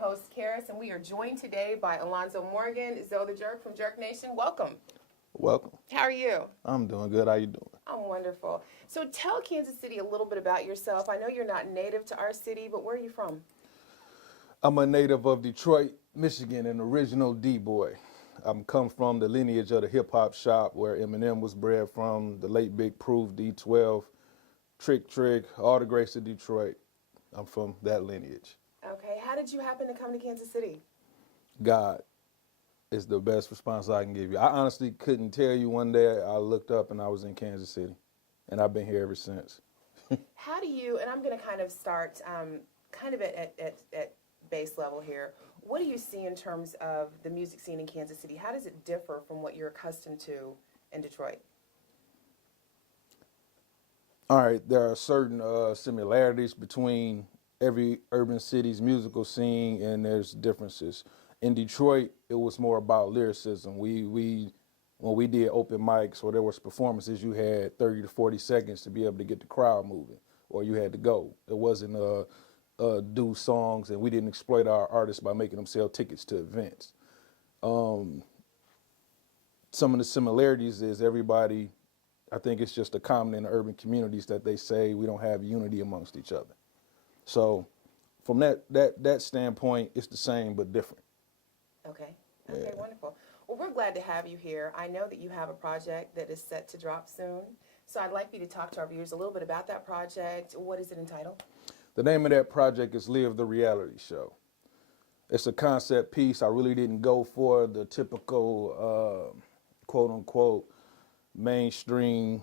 host, Karis, and we are joined today by Alonzo Morgan Zo, the Jerk from Jerk Nation. Welcome. Welcome. How are you? I'm doing good. How you doing? I'm wonderful. So tell Kansas City a little bit about yourself. I know you're not native to our city, but where are you from? I'm a native of Detroit, Michigan, an original D-boy. I'm come from the lineage of the hip-hop shop where Eminem was bred from, the late Big Proof, D12, Trick, all the greats of Detroit. I'm from that lineage. Okay, how did you happen to come to Kansas City? God is the best response I can give you. I honestly couldn't tell you. One day I looked up and I was in Kansas City, and I've been here ever since. How do you, and I'm going to kind of start kind of at base level here. What do you see in terms of the music scene in Kansas City? How does it differ from what you're accustomed to in Detroit? All right, there are certain similarities between every urban city's musical scene, and there's differences. In Detroit, it was more about lyricism. We when we did open mics or there was performances, you had 30 to 40 seconds to be able to get the crowd moving, or you had to go. It wasn't do songs, and we didn't exploit our artists by making them sell tickets to events. Some of the similarities is everybody, I think it's just a common in the urban communities that they say we don't have unity amongst each other. So from that standpoint, it's the same but different. Okay. Yeah. Okay, wonderful. Well, we're glad to have you here. I know that you have a project that is set to drop soon. So I'd like you to talk to our viewers a little bit about that project. What is it entitled? The name of that project is Live the Reality Show. It's a concept piece. I really didn't go for the typical, quote unquote, mainstream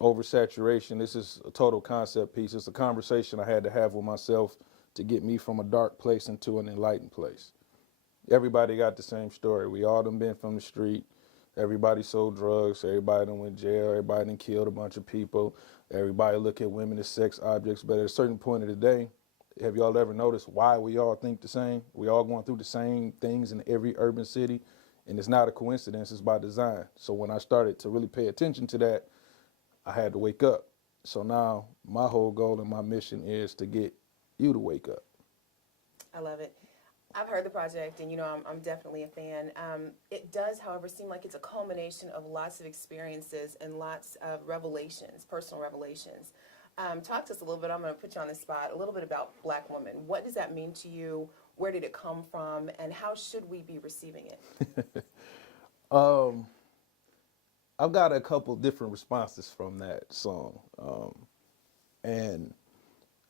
oversaturation. This is a total concept piece. It's a conversation I had to have with myself to get me from a dark place into an enlightened place. Everybody got the same story. We all done been from the street. Everybody sold drugs. Everybody done went to jail. Everybody done killed a bunch of people. Everybody look at women as sex objects. But at a certain point of the day, have y'all ever noticed why we all think the same? We all going through the same things in every urban city. And it's not a coincidence, it's by design. So when I started to really pay attention to that, I had to wake up. So now my whole goal and my mission is to get you to wake up. I love it. I've heard the project, and I'm definitely a fan. It does, however, seem like it's a culmination of lots of experiences and lots of revelations, personal revelations. Talk to us a little bit. I'm going to put you on the spot. A little bit about Black woman. What does that mean to you? Where did it come from? And how should we be receiving it? I've got a couple different responses from that song. And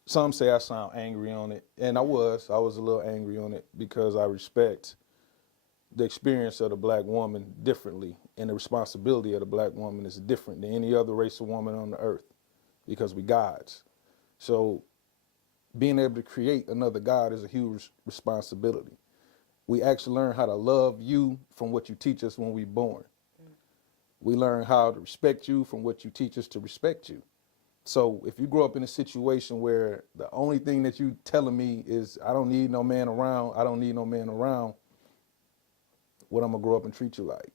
some say I sound angry on it. And I was a little angry on it because I respect the experience of the Black woman differently. And the responsibility of the Black woman is different than any other race of woman on the earth because we gods. So being able to create another God is a huge responsibility. We actually learn how to love you from what you teach us when we're born. We learn how to respect you from what you teach us to respect you. So if you grow up in a situation where the only thing that you telling me is, I don't need no man around, what I'm gonna grow up and treat you like?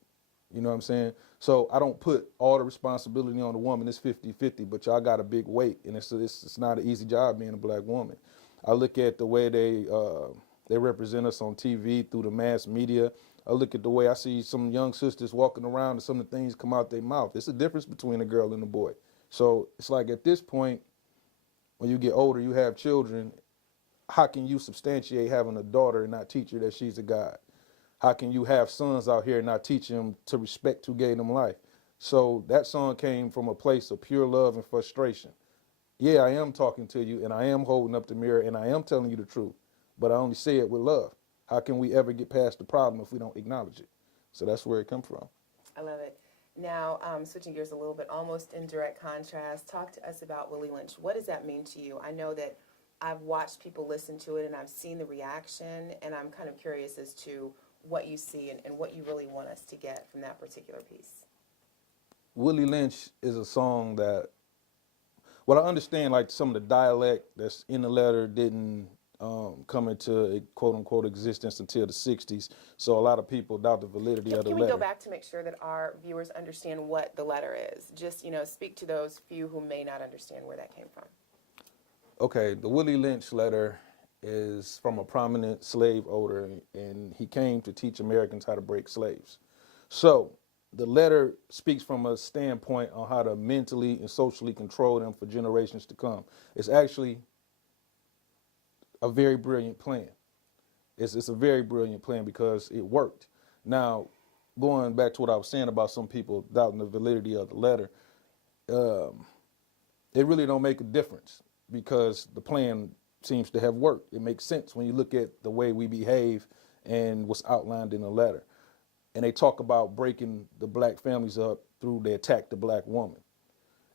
You know what I'm saying? So I don't put all the responsibility on the woman. It's 50-50, but y'all got a big weight, and it's not an easy job being a Black woman. I look at the way they represent us on TV through the mass media. I look at the way I see some young sisters walking around and some of the things come out their mouth. It's a difference between a girl and a boy. So it's like at this point, when you get older, you have children, how can you substantiate having a daughter and not teach her that she's a God? How can you have sons out here and not teach them to respect who gave them life? So that song came from a place of pure love and frustration. Yeah, I am talking to you, and I am holding up the mirror, and I am telling you the truth, but I only say it with love. How can we ever get past the problem if we don't acknowledge it? So that's where it comes from. I love it. Now, switching gears a little bit, almost in direct contrast, talk to us about Willie Lynch. What does that mean to you? I know that I've watched people listen to it, and I've seen the reaction, and I'm kind of curious as to what you see and what you really want us to get from that particular piece. Willie Lynch is a song that, well, I understand like some of the dialect that's in the letter didn't come into a quote-unquote existence until the 60s. So a lot of people doubt the validity of the letter. Can we go back to make sure that our viewers understand what the letter is? Just, speak to those few who may not understand where that came from. Okay, the Willie Lynch letter is from a prominent slave owner, and he came to teach Americans how to break slaves. So the letter speaks from a standpoint on how to mentally and socially control them for generations to come. It's actually a very brilliant plan. It's a very brilliant plan because it worked. Now, going back to what I was saying about some people doubting the validity of the letter, it really don't make a difference because the plan seems to have worked. It makes sense when you look at the way we behave and what's outlined in the letter. And they talk about breaking the black families up through they attack the black woman.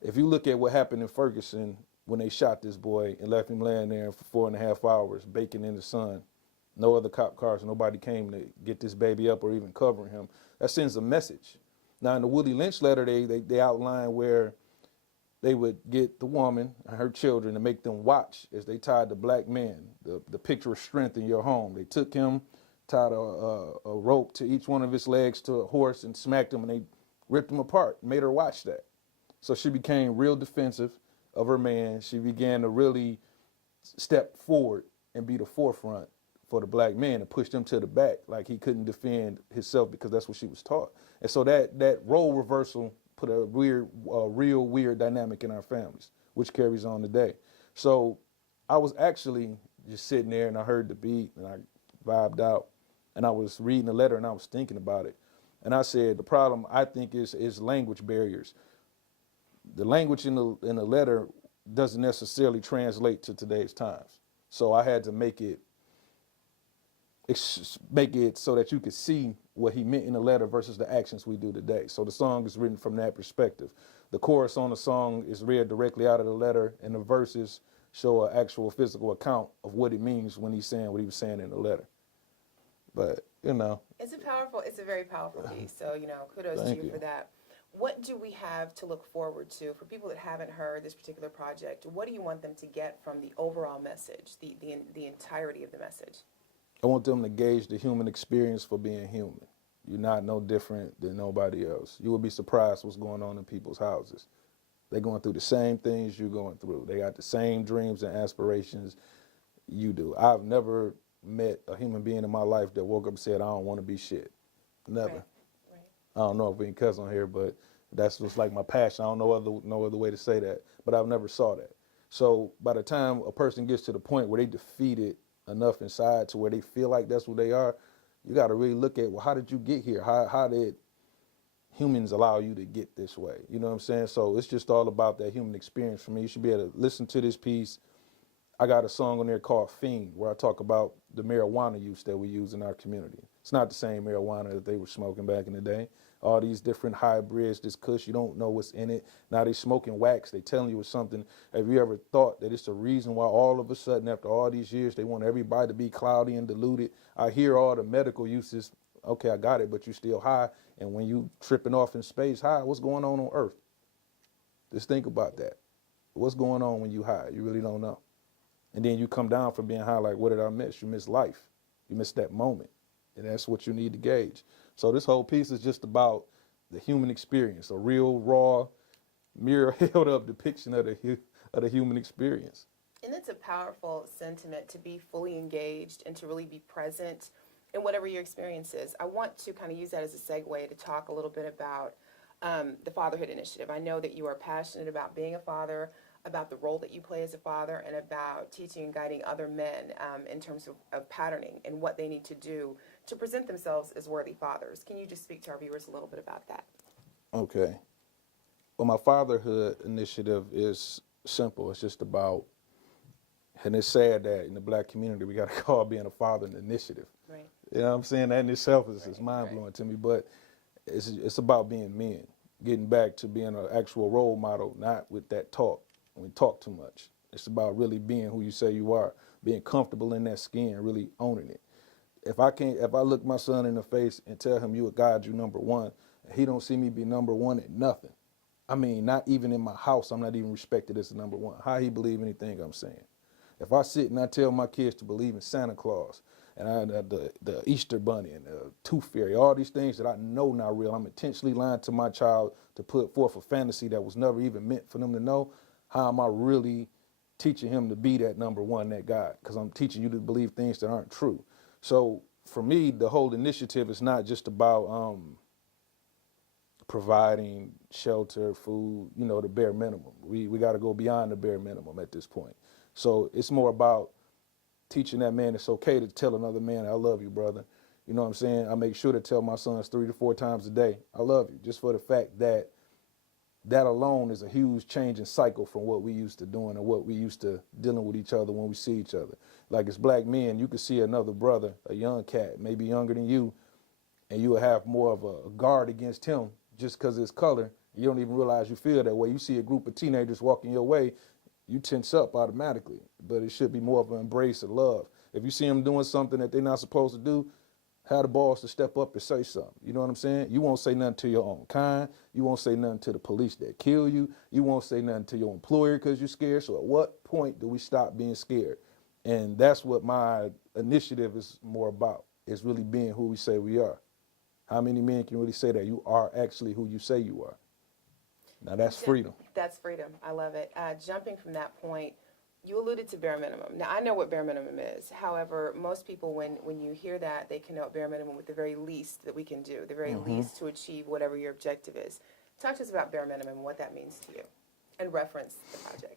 If you look at what happened in Ferguson when they shot this boy and left him laying there for 4.5 hours, baking in the sun, no other cop cars, nobody came to get this baby up or even covering him, that sends a message. Now in the Willie Lynch letter, they outline where they would get the woman and her children and make them watch as they tied the black man, the picture of strength in your home. They took him, tied a rope to each one of his legs to a horse and smacked him, and they ripped him apart, made her watch that. So she became real defensive of her man. She began to really step forward and be the forefront for the black man and pushed him to the back like he couldn't defend himself because that's what she was taught. And so that role reversal put a real weird dynamic in our families, which carries on today. So I was actually just sitting there and I heard the beat and I vibed out and I was reading the letter and I was thinking about it. And I said, the problem I think is language barriers. The language in the letter doesn't necessarily translate to today's times. So I had to make it so that you could see what he meant in the letter versus the actions we do today. So the song is written from that perspective. The chorus on the song is read directly out of the letter, and the verses show an actual physical account of what it means when he's saying what he was saying in the letter. But, you know. It's a very powerful piece. So, kudos to you for that. What do we have to look forward to for people that haven't heard this particular project? What do you want them to get from the overall message, the entirety of the message? I want them to gauge the human experience for being human. You're not no different than nobody else. You will be surprised what's going on in people's houses. They're going through the same things you're going through. They got the same dreams and aspirations you do. I've never met a human being in my life that woke up and said, I don't want to be shit. Never. Right. I don't know if we can cuss on here, but that's just like my passion. I don't know no other way to say that, but I've never saw that. So by the time a person gets to the point where they defeated enough inside to where they feel like that's who they are, you got to really look at, well, how did you get here? How did humans allow you to get this way? You know what I'm saying? So it's just all about that human experience for me. You should be able to listen to this piece. I got a song on there called Fiend where I talk about the marijuana use that we use in our community. It's not the same marijuana that they were smoking back in the day. All these different hybrids, this kush, you don't know what's in it. Now they smoking wax, they telling you it's something. Have you ever thought that it's the reason why all of a sudden after all these years they want everybody to be cloudy and diluted? I hear all the medical uses, okay, I got it, but you still high. And when you tripping off in space high, what's going on Earth? Just think about that. What's going on when you high? You really don't know. And then you come down from being high like, what did I miss? You miss life. You miss that moment. And that's what you need to gauge. So this whole piece is just about the human experience, a real, raw, mirror-held-up depiction of the human experience. And it's a powerful sentiment to be fully engaged and to really be present in whatever your experience is. I want to kind of use that as a segue to talk a little bit about the Fatherhood Initiative. I know that you are passionate about being a father, about the role that you play as a father, and about teaching and guiding other men in terms of patterning and what they need to do to present themselves as worthy fathers. Can you just speak to our viewers a little bit about that? Okay. Well, my Fatherhood Initiative is simple. It's just about, and it's sad that in the black community we got to call being a father an initiative. Right. You know what I'm saying? That in itself is mind-blowing to me, but it's about being men, getting back to being an actual role model, not with that talk. We talk too much. It's about really being who you say you are, being comfortable in that skin, really owning it. If I look my son in the face and tell him you a God, you number one, and he don't see me be number one at nothing. I mean, not even in my house, I'm not even respected as the number one. How he believe anything I'm saying? If I sit and I tell my kids to believe in Santa Claus and the Easter Bunny and the Tooth Fairy, all these things that I know not real, I'm intentionally lying to my child to put forth a fantasy that was never even meant for them to know. How am I really teaching him to be that number one, that guy, because I'm teaching you to believe things that aren't true. So for me, the whole initiative is not just about providing shelter, food, you know, the bare minimum. We got to go beyond the bare minimum at this point. So it's more about teaching that man it's okay to tell another man, I love you, brother. You know what I'm saying? I make sure to tell my sons 3 to 4 times a day, I love you, just for the fact that that alone is a huge change in cycle from what we used to doing and what we used to dealing with each other when we see each other. Like as black men, you could see another brother, a young cat, maybe younger than you, and you will have more of a guard against him just because of his color. You don't even realize you feel that way. You see a group of teenagers walking your way, you tense up automatically, but it should be more of an embrace of love. If you see them doing something that they're not supposed to do, have the balls to step up and say something. You know what I'm saying? You won't say nothing to your own kind. You won't say nothing to the police that kill you. You won't say nothing to your employer because you're scared. So at what point do we stop being scared? And that's what my initiative is more about, is really being who we say we are. How many men can really say that you are actually who you say you are? Now that's freedom. That's freedom. I love it. Jumping from that point, you alluded to bare minimum. Now, I know what bare minimum is. However, most people, when you hear that, they connote bare minimum with the very least that we can do, the very least to achieve whatever your objective is. Talk to us about bare minimum and what that means to you, and reference the project.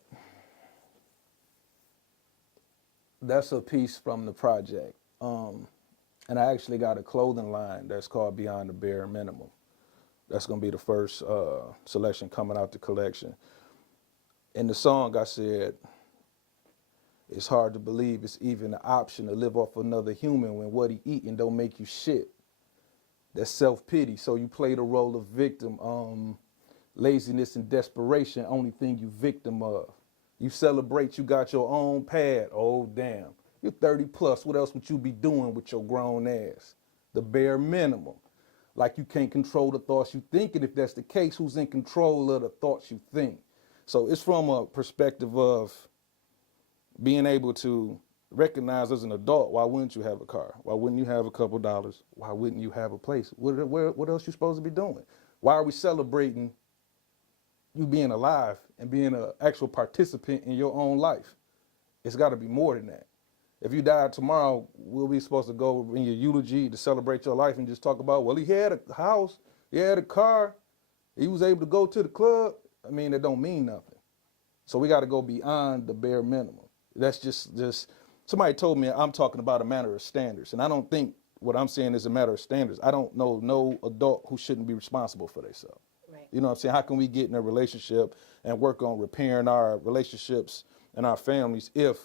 That's a piece from the project. And I actually got a clothing line that's called Beyond the Bare Minimum. That's going to be the first selection coming out the collection. In the song, I said, it's hard to believe it's even an option to live off another human when what he eating don't make you shit. That's self-pity. So you play the role of victim. Laziness and desperation, only thing you victim of. You celebrate you got your own pad. Oh, damn. You're 30 plus. What else would you be doing with your grown ass? The bare minimum. Like you can't control the thoughts you think, and if that's the case, who's in control of the thoughts you think? So it's from a perspective of being able to recognize as an adult, why wouldn't you have a car? Why wouldn't you have a couple dollars? Why wouldn't you have a place? What else you supposed to be doing? Why are we celebrating you being alive and being an actual participant in your own life? It's got to be more than that. If you died tomorrow, will we supposed to go in your eulogy to celebrate your life and just talk about, well, he had a house, he had a car, he was able to go to the club? I mean, it don't mean nothing. So we got to go beyond the bare minimum. That's just somebody told me I'm talking about a matter of standards, and I don't think what I'm saying is a matter of standards. I don't know no adult who shouldn't be responsible for themselves. Right. You know what I'm saying? How can we get in a relationship and work on repairing our relationships and our families if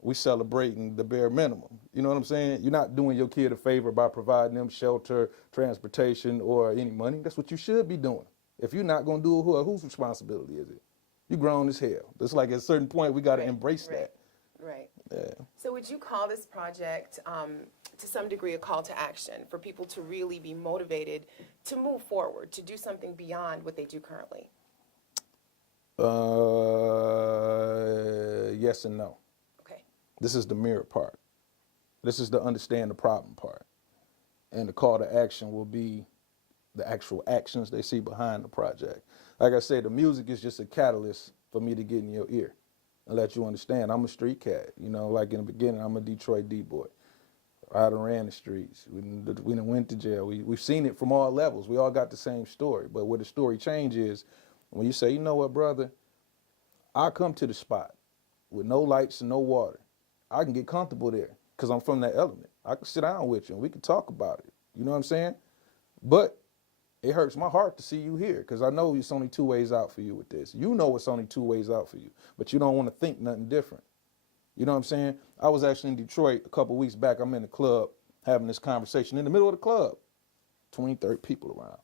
we celebrating the bare minimum? You know what I'm saying? You're not doing your kid a favor by providing them shelter, transportation, or any money. That's what you should be doing. If you're not going to do it, whose responsibility is it? You grown as hell. It's like at a certain point we got to embrace that. Right. Yeah. So would you call this project, to some degree, a call to action for people to really be motivated to move forward, to do something beyond what they do currently? Yes and no. Okay. This is the mirror part. This is the understand the problem part. And the call to action will be the actual actions they see behind the project. Like I said, the music is just a catalyst for me to get in your ear and let you understand I'm a street cat. You know, like in the beginning, I'm a Detroit D-boy. I done ran the streets. We done went to jail. We've seen it from all levels. We all got the same story. But where the story changes, when you say, you know what, brother, I come to the spot with no lights and no water. I can get comfortable there because I'm from that element. I can sit down with you and we can talk about it. You know what I'm saying? But it hurts my heart to see you here because I know it's only 2 ways out for you with this. You know it's only 2 ways out for you, but you don't want to think nothing different. You know what I'm saying? I was actually in Detroit a couple weeks back. I'm in the club having this conversation in the middle of the club. 20, 30 people around.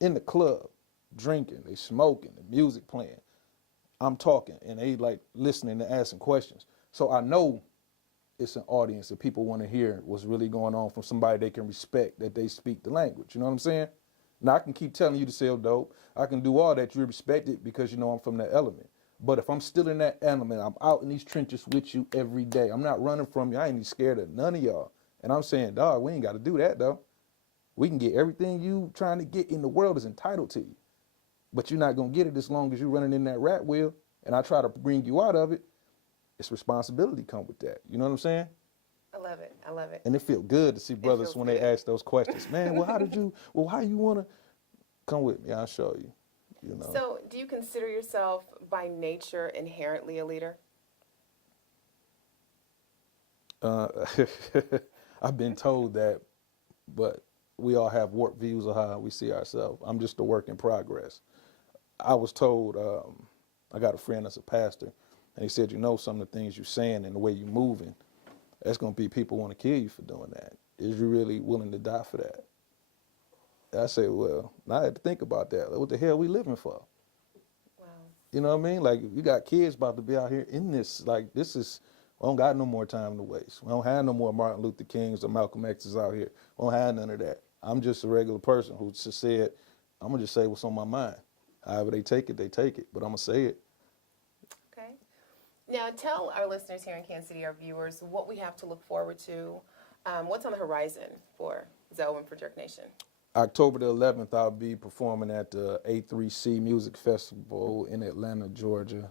In the club, drinking, they smoking, the music playing. I'm talking, and they like listening and asking questions. So I know it's an audience that people want to hear what's really going on from somebody they can respect, that they speak the language. You know what I'm saying? Now, I can keep telling you to sell dope. I can do all that. You respect it because you know I'm from that element. But if I'm still in that element, I'm out in these trenches with you every day. I'm not running from you. I ain't even scared of none of y'all. And I'm saying, dog, we ain't got to do that, though. We can get everything you trying to get in the world is entitled to you. But you're not going to get it as long as you're running in that rat wheel. And I try to bring you out of it. it's responsibility come with that. You know what I'm saying? I love it. I love it. And it feels good to see brothers feels when good. they ask those questions. Man, well, how you want to come with me? I'll show you. You know. So, do you consider yourself by nature inherently a leader? I've been told that, but we all have warped views of how we see ourselves. I'm just a work in progress. I was told, I got a friend that's a pastor, and he said, you know, some of the things you're saying and the way you're moving, that's going to be people want to kill you for doing that. Is you really willing to die for that? I said, well, now I had to think about that. Like, what the hell we living for? Wow. You know what I mean? Like, you got kids about to be out here in this. Like, this is, we don't got no more time to waste. We don't have no more Martin Luther Kings or Malcolm X's out here. We don't have none of that. I'm just a regular person who just said, I'm going to just say what's on my mind. However they take it, but I'm going to say it. Okay. Now, tell our listeners here in Kansas City, our viewers, what we have to look forward to. What's on the horizon for Zo and for Jerk Nation? October the 11th, I'll be performing at the A3C Music Festival in Atlanta, Georgia.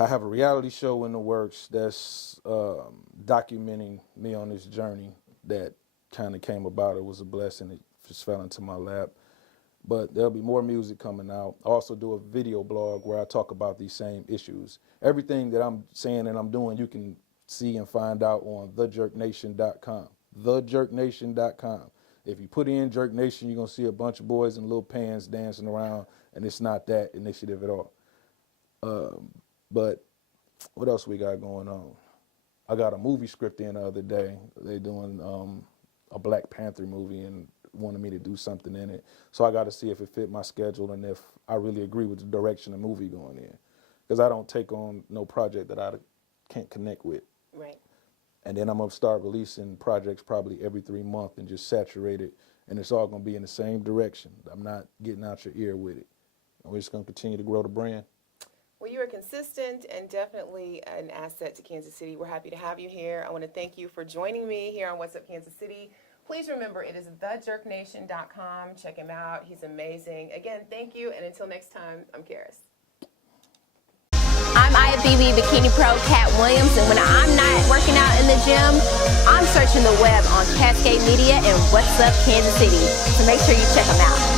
I have a reality show in the works that's documenting me on this journey that kind of came about. It was a blessing. It just fell into my lap. But there'll be more music coming out. I also do a video blog where I talk about these same issues. Everything that I'm saying and I'm doing, you can see and find out on thejerknation.com. Thejerknation.com. If you put in Jerk Nation, you're going to see a bunch of boys in little pants dancing around, and it's not that initiative at all. But what else we got going on? I got a movie script in the other day. They're doing a Black Panther movie and wanted me to do something in it. So I got to see if it fit my schedule and if I really agree with the direction the movie going in. Because I don't take on no project that I can't connect with. Right. And then I'm going to start releasing projects probably every 3 months and just saturate it. And it's all going to be in the same direction. I'm not getting out your ear with it. And we're just going to continue to grow the brand. Well, you are consistent and definitely an asset to Kansas City. We're happy to have you here. I want to thank you for joining me here on What's Up Kansas City. Please remember, it is thejerknation.com. Check him out. He's amazing. Again, thank you. And until next time, I'm Karis. I'm a.k.a. Bikini Pro Cat Williams, and when I'm not working out in the gym, I'm searching the web on Cascade Media and What's Up Kansas City. So make sure you check them out.